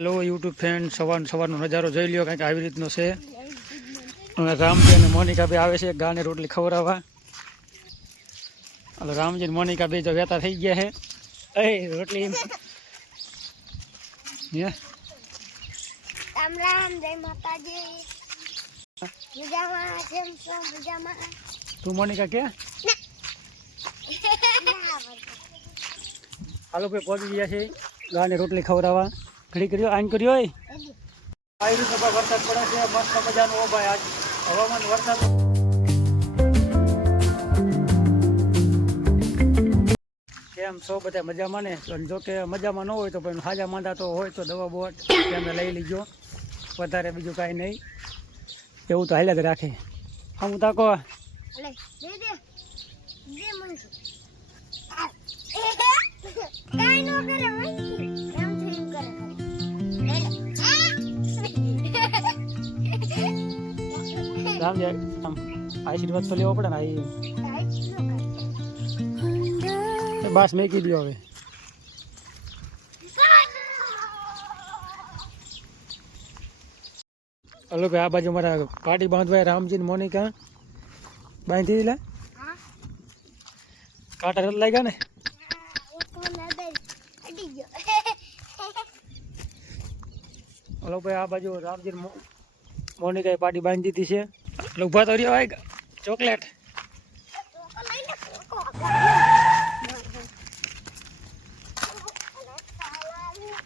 Hello YouTube friend, સવારનો નજારો જોઈ લ્યો. કંઈક આવી રીતનો છે. રામજી અને મોનિકા બે આવે છે ગાને રોટલી ખવડાવવા. એટલે રામજી અને મોનિકા બે તો વહેતા થઈ ગયા છે. રોટલી રામ રામ, જય માતાજી. મજામાં કેમ છો? મજામાં. તું મોનિકા કે હાલો ભાઈ પહોંચી ગયા છે ગાને રોટલી ખવડાવવા. ઘડી કર્યો આઈન કર્યો. આવી રીતે વરસાદ પડે છે મસ્ત મજાનો. ઓ ભાઈ આજ હવામાન વરસાદ. કેમ છો બધા મજામાં ને? જો કે મજામાં ન હોય તો પણ હાજા માંદા તો હોય તો દવા બોટ તમે લઈ લીજો. વધારે બીજું કાંઈ નહીં, એવું તો હાલ્યા જ રાખે. હું તાકો આશીર્વાદ તો લેવો પડે ને. બસ મેકી દો હવે. હલો ભાઈ, આ બાજુ મારા પાટી બાંધવાય રામજી ને મોનિકા બાંધી દીધા. કાંટા નથી લાગ્યા ને? હલો ભાઈ, આ બાજુ રામજી મોનિકાએ પાટી બાંધી દીધી છે. ઉભા તો રહ્યો હોય ચોકલેટ.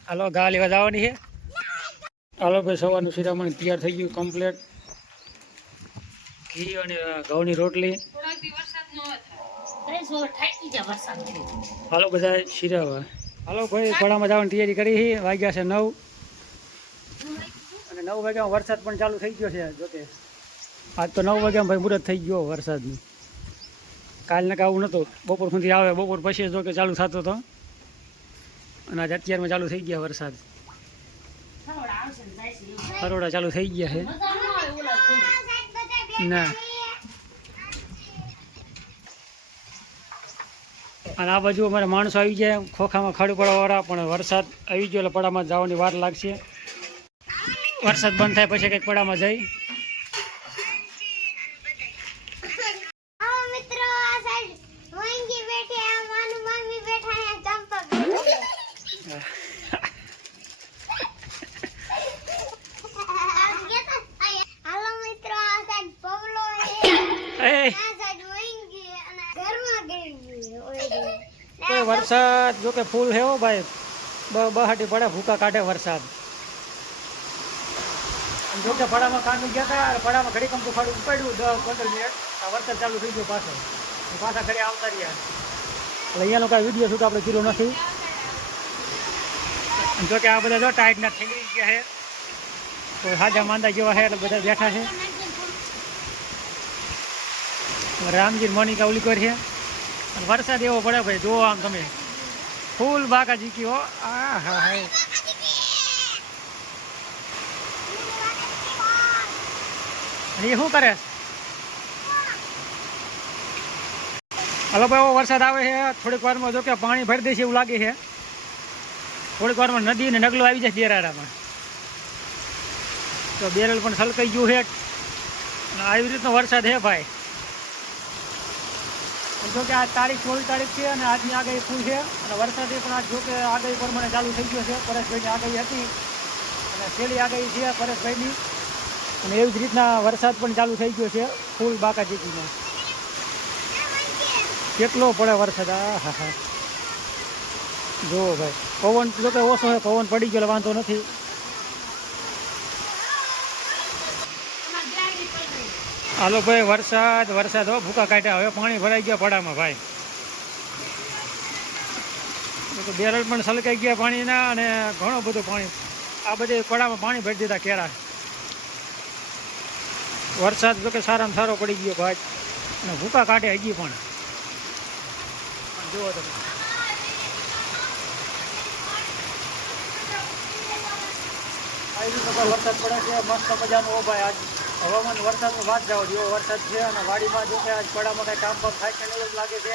હાલો ગા લેવા જવાની છે. હાલો ભાઈ, સવારનું શિરામણ તૈયાર થઈ ગયું કમ્પ્લેટ. ઘી અને ઘઉંની રોટલી. હાલો બધા શિરાવા. હાલો ભાઈ, ઘોડામાં જવાની તૈયારી કરી. વાગ્યા છે 9 અને 9 વાગ્યામાં વરસાદ પણ ચાલુ થઈ ગયો છે. જોકે આજ તો 9 વાગ્યામાં ભાઈ મુહૂર્ત થઈ ગયો વરસાદનું. કાલને આવું નહોતું, બપોર સુધી આવે, બપોર પછી જો કે ચાલુ થતો હતો. અને આજ અત્યારમાં ચાલુ થઈ ગયા વરસાદ. હરોડા ચાલુ થઈ ગયા છે ના. અને આ બાજુ અમારે માણસો આવી જાય ખોખામાં ખાડું પડવાવાળા, પણ વરસાદ આવી ગયો એટલે પડામાં જવાની વાર લાગશે. વરસાદ બંધ થાય પછી કંઈક પડામાં જાય. વરસાદ જો કે ફૂલ છે ભાઈ, બહાટી પડે, ભૂકા કાઢે વરસાદ. જો કે પડામાં કાંડું ગયા હતા, પડામાં ઘડી કમતું ખાડું ઉપાડ્યું 10-15 મિનિટ. વરસાદ ચાલુ થઈ ગયો પાછા ઘરે આવતા રહ્યા. એટલે અહીંયાનો કાંઈ વિડીયો શૂટ આપણે કર્યો નથી. જો કે આ બધા જો ટાઈટના ઠીંગરી ગયા છે, કોઈ હાજા માંદા જેવા છે એટલે બધા બેઠા છે. રામજી મોનિકા ઓલી કરી છે. અને વરસાદ એવો પડે ભાઈ, જુઓ આમ તમે, ફૂલ બાકા જીકી હો. આ હા હા. અને એ શું કરે? હલો ભાઈ, એવો વરસાદ આવે છે. થોડીક વારમાં જો કે પાણી ભરી દે છે એવું લાગે છે. થોડીક વારમાં નદી ને નગલો આવી જાય ડેરાડામાં. તો બેરલ પણ છલકાઈ ગયું છે. આવી રીતનો વરસાદ છે ભાઈ. જો કે આજ તારીખ 16 તારીખ છે અને આજની આગાહી ફૂલ છે. અને વરસાદ પણ આજ જો કે આગાહી પ્રમાણે ચાલુ થઈ ગયો છે. પરેશભાઈની આગાહી હતી અને છેલ્લી આગાહી છે પરેશભાઈની. અને એવી જ રીતના વરસાદ પણ ચાલુ થઈ ગયો છે ફૂલ બાકાજીકીમાં. કેટલો પડે વરસાદ! હા હા. જુઓ ભાઈ, પવન જો કે ઓછો છે, પવન પડી ગયો વાંધો નથી. હાલો ભાઈ, વરસાદ હો, ભૂકા કાઢ્યા. હવે પાણી ભરાઈ ગયા પડામાં ભાઈ. બેરલ પણ છલકાઈ ગયા પાણીના અને ઘણું બધું પાણી. આ બધે પડામાં પાણી ભરી દીધા કેરા. વરસાદ જો કે સારામાં સારો પડી ગયો ભાઈ. અને ભૂકા કાઢે હજી પણ. જુઓ તમે, આવી રીતે વરસાદ પડે છે મસ્ત મજાનો. ઓ ભાઈ, આજ હવામાન વરસાદનો વાત જાઓ જેવો વરસાદ છે. અને વાડીમાં જો કે આજ પડામાં કાંઈ કામ થાય છે એવું લાગે છે.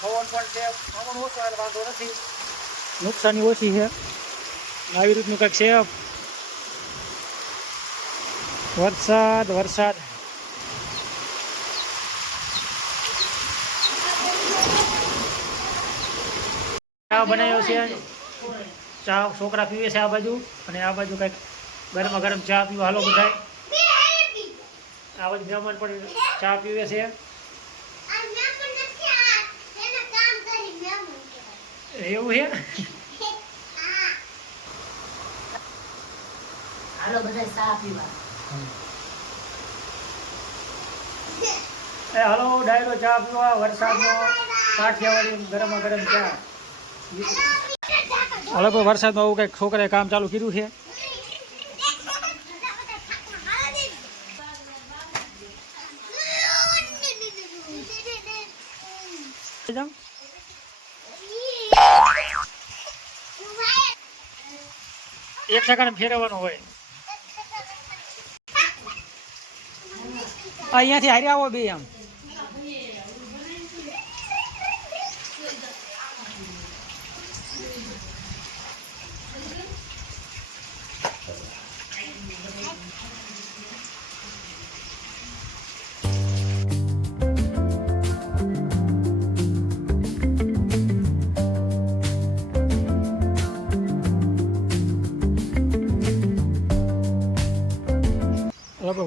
પવન પણ છે, પવન ઓછો એટલે વાંધો નથી, નુકસાની ઓછી છે. આવી રીતનું કંઈક છે. વરસાદ વરસાદ ચા બનાવ્યો છે. ચા છોકરા પીવે છે આ બાજુ, અને આ બાજુ કંઈક ગરમા ગરમ ચા પીવા હાલો બધાય. આ બાજુ મહેમાન પણ ચા પીવે છે. એવું છે. હાલો બધા ચા પીવા. હાલો ડાયરો ચા પીવા વરસાદનો, કાઠિયાવાડી ગરમા ગરમ ચા. હાલો ભાઈ, વરસાદમાં આવું કંઈક છોકરાએ કામ ચાલુ કર્યું છે. એક સેકન્ડ ફેરવવાનું હોય. અહીંયાથી હારી આવો બે આમ.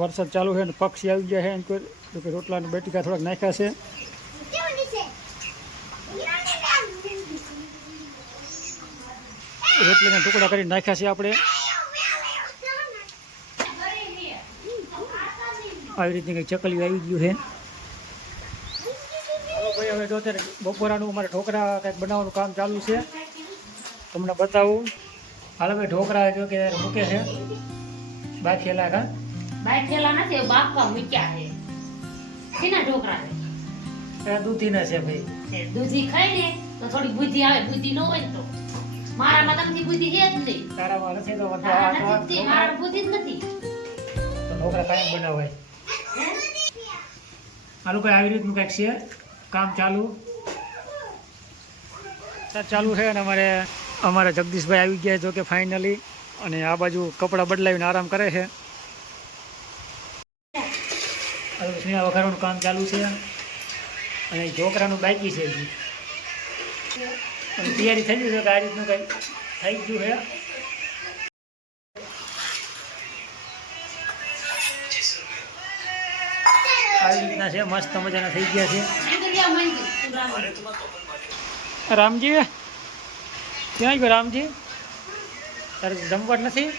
વરસાદ ચાલુ છે અને પક્ષી આવી ગયા છે. એમ કોઈ રોટલાની બેટીકા થોડાક નાખ્યા છે. રોટલીના ટુકડા કરી નાખ્યા છે આપણે. આવી રીતની કંઈક ચકલી આવી ગયું છે. ભાઈ હવે જો અત્યારે બપોરાનું અમારે ઢોકળા કંઈક બનાવવાનું કામ ચાલુ છે, તમને બતાવું. હાલ ભાઈ ઢોકળા જો કે મૂકે છે બાફેલા. કા બાફેલા નથી, બાફવા મૂક્યા છે. શેના ઢોકળા છે? દૂધીના છે ભાઈ. દૂધી ખાઈ ને તો થોડી બુદ્ધિ આવે, બુદ્ધિ ન હોય તો મારામાં તમને બુદ્ધિ છે જ નહીં. તારામાં નથી તો મારા બુદ્ધિ જ નથી. ઢોકળા કાયમ બનાવાય. આ લોકો આવી રીતનું કંઈક છે કામ ચાલુ છે. અને અમારે જગદીશભાઈ આવી ગયા જો કે ફાઇનલી, અને આ બાજુ કપડાં બદલાવીને આરામ કરે છે. સ્નેહા વઘારવાનું કામ ચાલુ છે, અને ઢોકળાનું બાકી છે હજી. અને તૈયારી થઈ ગઈ છે કે આ રીતનું કંઈક થઈ ગયું છે. આવી રીતના છે, મસ્ત મજાના થઈ ગયા છે. રામજી ક્યાં ગયો? રામજી તારે જમવા નથી?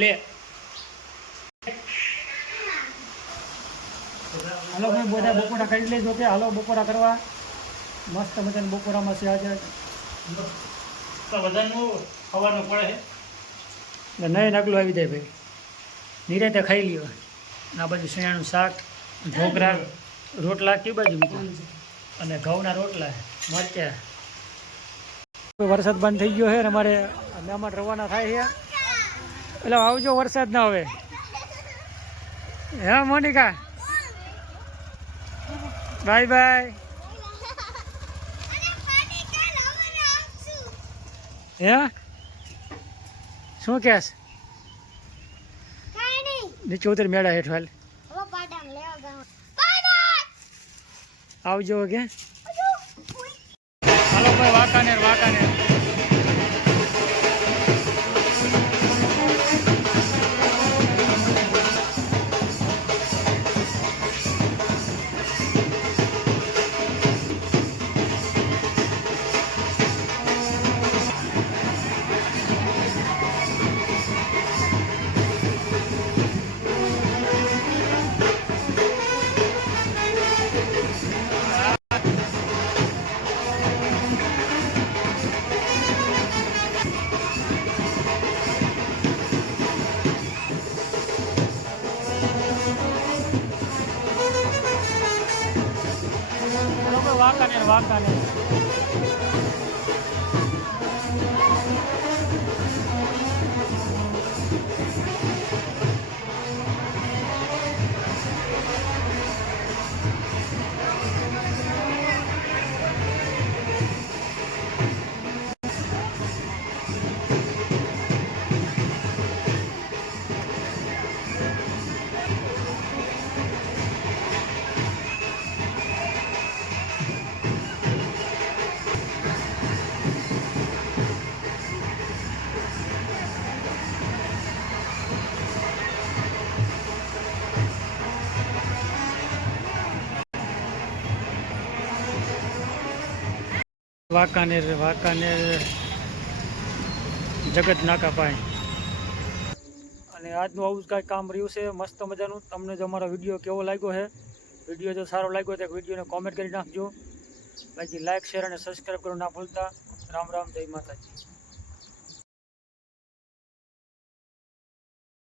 લે હાલો ભાઈ, બધા બપોરા કરી લેજો કે હાલો બપોરા કરવા. મસ્ત મજાના બપોરામાં છે આજે. તો બધાનું ખવાનું પડે છે. નહીં નકલું આવી જાય ભાઈ, નિરાતે ખાઈ લ્યો. આ બાજુ શેણાનું શાક, ઢોકળા, રોટલા કઈ બાજુ મૂક્યા, અને ઘઉંના રોટલા, મરચાં. વરસાદ બંધ થઈ ગયો છે અને અમારે મહેમાન રવાના થાય છે. એટલે આવજો વરસાદ ના આવે. હા મોનિકા, બાય બાય. હે શું કહેશ? નીચે ઉતર મેળા હેઠ હાલ. આવજો કે હાલો ભાઈ, વાંકાનેર વાંકાનેર. વાંકાનેર વાંકાનેર. વાંકાનેર જગત નાકા પાસે. અને આજનું આવું જ કાંઈ કામ રહ્યું છે મસ્ત મજાનું. તમને જો અમારો વિડીયો કેવો લાગ્યો છે, વિડીયો જો સારો લાગ્યો તો વિડીયોને કોમેન્ટ કરી નાખજો. બાકી લાઇક શેર અને સબસ્ક્રાઈબ કરવાનું ના ભૂલતા. રામ રામ, જય માતાજી.